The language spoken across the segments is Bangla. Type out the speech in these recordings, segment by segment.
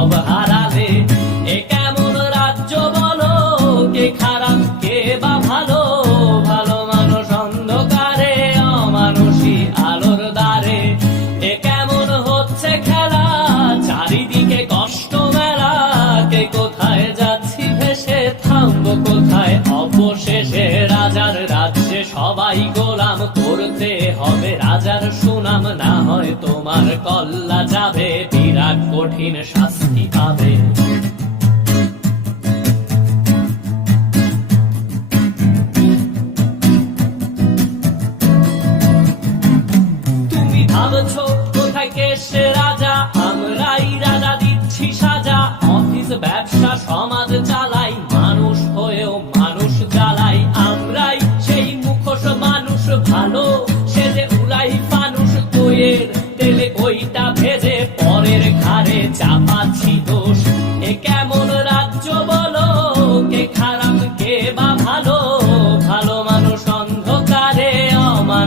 সব হারালে, এ কেমন রাজ্য বলো? কে খারাপ, কে বা ভালো? ভালো মানুষ অন্ধকারে, অমানুষী আলোর দ্বারে। এ কেমন হচ্ছে খেলা? চারিদিকে কষ্ট মেলা। কে কোথায় যাচ্ছি ভেসে থামবো কোথায়? অবশেষে রাজার রাজ্যে সবাই গোলাম করতে হবে। রাজার সুনাম না হয় তোমার কল্লা যাবে। বিরাট কঠিন শাস্তি পাবে। তুমি ভাবছ কোথায় কেসে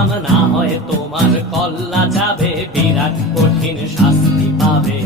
সুনাম না হয় তোমার কল্লা যাবে বিরাট কঠিন শাস্তি পাবে।